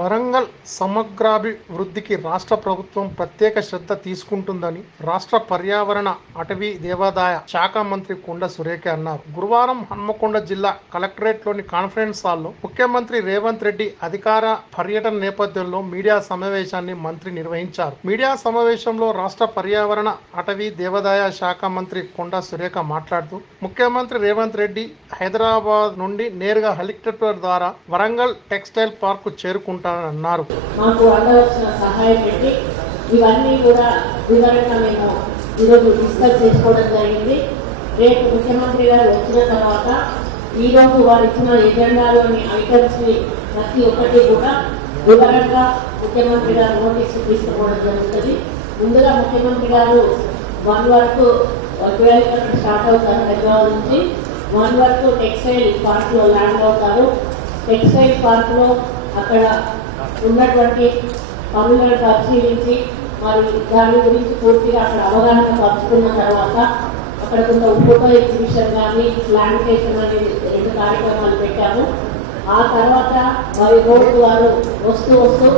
వరంగల్ సమగ్రాభివృద్ధికి రాష్ట్ర ప్రభుత్వం ప్రత్యేక శ్రద్ధ తీసుకుంటుందని రాష్ట్ర పర్యావరణ అటవీ దేవాదాయ శాఖ మంత్రి కొండ సురేఖ అన్నారు. గురువారం హన్మకొండ జిల్లా కలెక్టరేట్లోని కాన్ఫరెన్స్ హాల్లో ముఖ్యమంత్రి రేవంత్ రెడ్డి అధికార పర్యటన నేపథ్యంలో మీడియా సమావేశాన్ని మంత్రి నిర్వహించారు. మీడియా సమావేశంలో రాష్ట్ర పర్యావరణ అటవీ దేవాదాయ శాఖ మంత్రి కొండ సురేఖ మాట్లాడుతూ ముఖ్యమంత్రి రేవంత్ రెడ్డి హైదరాబాద్ నుండి నేరుగా హెలికాప్టర్ ద్వారా వరంగల్ టెక్స్టైల్ పార్కు చేరుకుంటారన్నారు మాకు అందవలసిన సహాయం పెట్టి ఇవన్నీ కూడా వివరంగా మేము ఈరోజు డిస్కస్ చేసుకోవడం జరిగింది. రేపు ముఖ్యమంత్రి గారు వచ్చిన తర్వాత ఈరోజు వారు ఇచ్చిన ఎజెండాలోని ఐటమ్స్ని ప్రతి ఒక్కటి కూడా వివరంగా ముఖ్యమంత్రి గారు నోటీసు తీసుకోవడం జరుగుతుంది. ముందుగా ముఖ్యమంత్రి గారు వన్ వరకు ట్వెల్వ్ స్టార్ట్ అవుతారు హైదరాబాద్ నుంచి. వన్ వరకు టెక్స్టైల్ పార్క్లో ల్యాండ్ అవుతారు. టెక్స్టైల్ పార్క్లో అక్కడ ఉన్నటువంటి పనులను పరిశీలించి మరి దాని గురించి పూర్తిగా అక్కడ అవగాహన పరుచుకున్న తర్వాత అక్కడ కొంత ఫోటో ఎగ్జిబిషన్ కానీ ప్లాంటేషన్ అనేది రెండు కార్యక్రమాలు పెట్టాము. ఆ తర్వాత మరి రోడ్డు వారు వస్తూ వస్తూ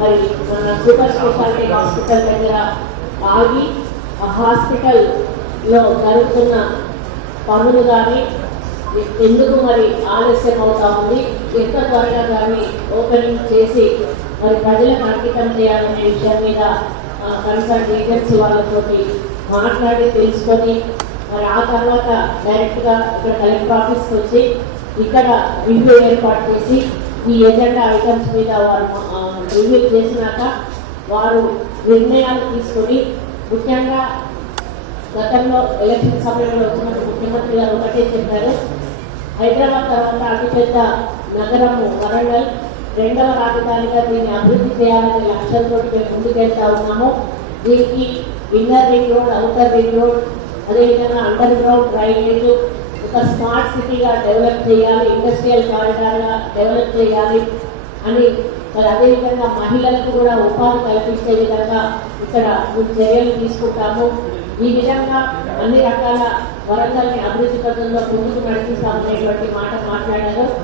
మరి మన సూపర్ స్పెషాలిటీ హాస్పిటల్ దగ్గర ఆగి ఆ హాస్పిటల్లో జరుగుతున్న పనులు కానీ ఎందుకు మరి ఆలస్యం అవుతా ఉంది ఎంత త్వరగా దాన్ని ఓపెనింగ్ చేసి మరి ప్రజలకు అంకితం చేయాలనే విషయం మీద కన్సల్ట్ ఏజెన్సీ వాళ్ళతోటి మాట్లాడి తెలుసుకొని మరి ఆ తర్వాత డైరెక్ట్గా ఇక్కడ కలెక్టర్ ఆఫీస్కి వచ్చి ఇక్కడ రివ్యూ ఏర్పాటు చేసి ఈ ఎజెండా ఐటమ్స్ మీద వారు రివ్యూ చేసినాక వారు నిర్ణయాలు తీసుకొని ముఖ్యంగా గతంలో ఎలక్షన్ సమయంలో వచ్చినప్పుడు ముఖ్యమంత్రి గారు ఒకటే చెప్పారు. హైదరాబాద్ తర్వాత అతిపెద్ద నగరము వరంగల్ రెండవ రాజధానిగా దీన్ని అభివృద్ధి చేయాలనే లక్ష్యంతో మేము ముందుకెళ్తా ఉన్నాము. దీనికి inner ring road outer ring road అదేవిధంగా అండర్ గ్రౌండ్ డ్రైనేజ్ ఒక స్మార్ట్ సిటీగా డెవలప్ చేయాలి ఇండస్ట్రియల్ కారిడార్గా డెవలప్ చేయాలి అని మరి అదేవిధంగా మహిళలకు కూడా ఉపాధి కల్పించే విధంగా ఇక్కడ చర్యలు తీసుకుంటాము. ఈ విధంగా అన్ని రకాల వరంగల్ని అభివృద్ధి పథంలో ముందుకు నడిపిస్తామనేటువంటి మాట మాట్లాడారు.